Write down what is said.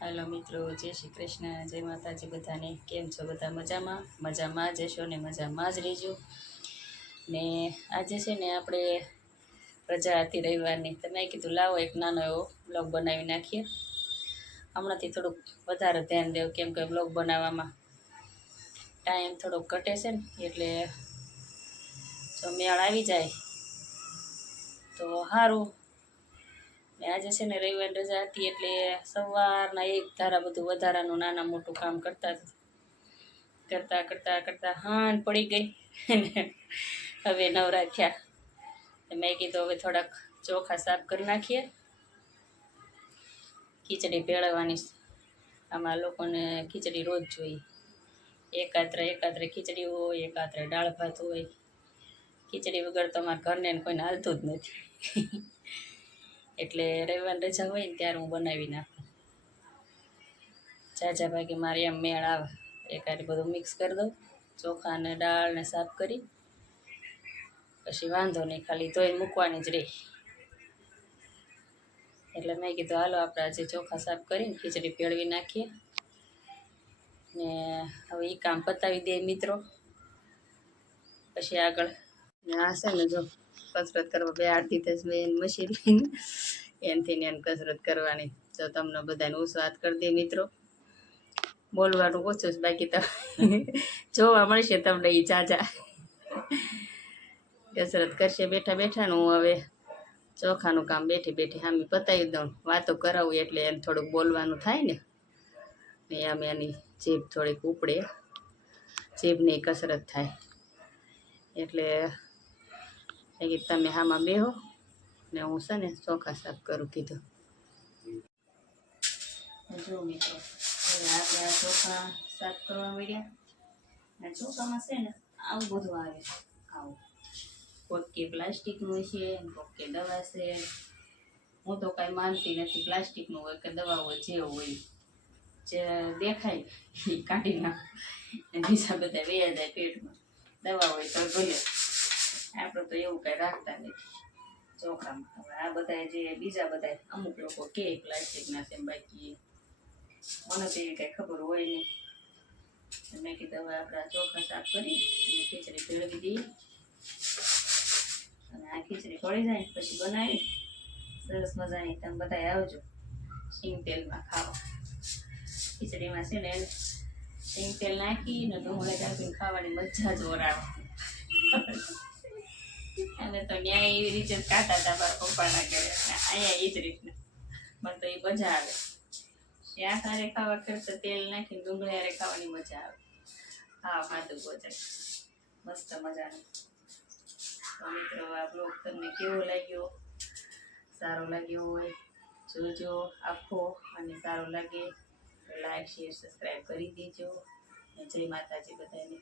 હાલો મિત્રો, જય શ્રી કૃષ્ણ, જય માતાજી બધાને. કેમ છો બધા? મજામાં? મજામાં જ હશો ને મજામાં જ રહેજો. ને આજે છે ને આપણે રજા હતી રવિવારની, તો મેં કીધું લાવો એક નાનો એવો બ્લોગ બનાવી નાખીએ. હમણાંથી થોડુંક વધારે ધ્યાન દેવું, કેમ કે બ્લોગ બનાવવામાં ટાઈમ થોડોક ઘટે છે ને, એટલે જો મેળ આવી જાય તો સારું. ને આજે છે ને રવિવાર રજા હતી એટલે સવારના એક ધારા બધું વધારાનું નાના મોટું કામ કરતા હાન પડી ગઈ. હવે નવરા થયા. મેં કીધું હવે થોડાક ચોખા સાફ કરી નાખીએ. ખીચડી ભેળવવાની, આમાં લોકોને ખીચડી રોજ જોઈએ. એકાત્રે ખીચડી હોય, એકાત્રે દાળ ભાત હોય. ખીચડી વગર તો અમારા ઘરને કોઈને હાલતું જ નથી. એટલે રવિવાર રજા હોય ને ત્યારે હું બનાવી નાખું. ઝાઝા ભાગે મારે એમ મેળ આવે. એકારે બધું મિક્સ કરી દઉં, ચોખા અને દાળને સાફ કરી, પછી વાંધો નહીં, ખાલી ધોઈને મૂકવાની જ રહે. એટલે મેં કીધું હાલો આપણે આજે ચોખા સાફ કરીને ખીચડી ભેળવી નાખીએ. ને હવે એ કામ પતાવી દે મિત્રો, પછી આગળ આ છે ને જો કસરત કરવા બે આરતી થશે મેં મશીન લઈને એનથી એને કસરત કરવાની. તો તમને બધાને ઉત્સાહ કરી દે મિત્રો. બોલવાનું ઓછું છે, બાકી તો જોવા મળશે તમને એ ચાચા કસરત કરશે બેઠા બેઠા. ને હું હવે ચોખાનું કામ બેઠી બેઠી સામે પતાવી દઉં. વાતો કરાવું એટલે એને થોડુંક બોલવાનું થાય ને આમ એની જીભ થોડીક ઉપડે, જીભની કસરત થાય. એટલે તમે આમાં બેહો ને હું છે ને ચોખા સાફ કરું કીધું. જો મિત્રો, હવે આપણે આ ચોખા સાફ કરવા મળ્યા. આ ચોખામાં છે ને આવું બધું આવે છે. આવું કોઈક કે પ્લાસ્ટિકનું છે, કોઈક કે દવા છે. હું તો કાંઈ માનતી નથી પ્લાસ્ટિકનું હોય કે દવા હોય, જે હોય જે દેખાય એ કાઢી નાખ, બીજા બધા વૈયા જાય પેટમાં. દવા હોય તો ભલે, આપણે તો એવું કાંઈ રાખતા નથી ચોખામાં. હવે આ બધા જે બીજા બધા અમુક લોકો કે પ્લાસ્ટિકના છે, બાકી મને તો એવી કાંઈ ખબર હોય નહીં. મેં કીધું હવે આપણે આ ચોખા સાફ કરી અને ખીચડી ભેળવી દઈએ. અને આ ખીચડી પડી જાય પછી બનાવી સરસ મજાની. તમે બધા આવજો સિંગ તેલમાં ખાવા. ખીચડીમાં છે ને સિંગ તેલ નાખીને ડુંગળી નાખીને ખાવાની મજા જ ઓરાવે. અને તો ન્યાય એવી રીતે જ ખાતા હતા મારા પપ્પાના ઘરે, અહીંયા એ જ રીતના. મને તો એ મજા આવે. શાક હારે ખાવા કરતા તેલ નાખીને ડુંગળી હારે ખાવાની મજા આવે. હા માથું ભોજન મસ્ત મજાનું. તો મિત્રો, આ બ્લોગ તમને કેવો લાગ્યો? સારો લાગ્યો હોય જોજો આખો, અને સારો લાગે તો લાઈક શેર સબસ્ક્રાઈબ કરી દેજો. જય માતાજી બધાને.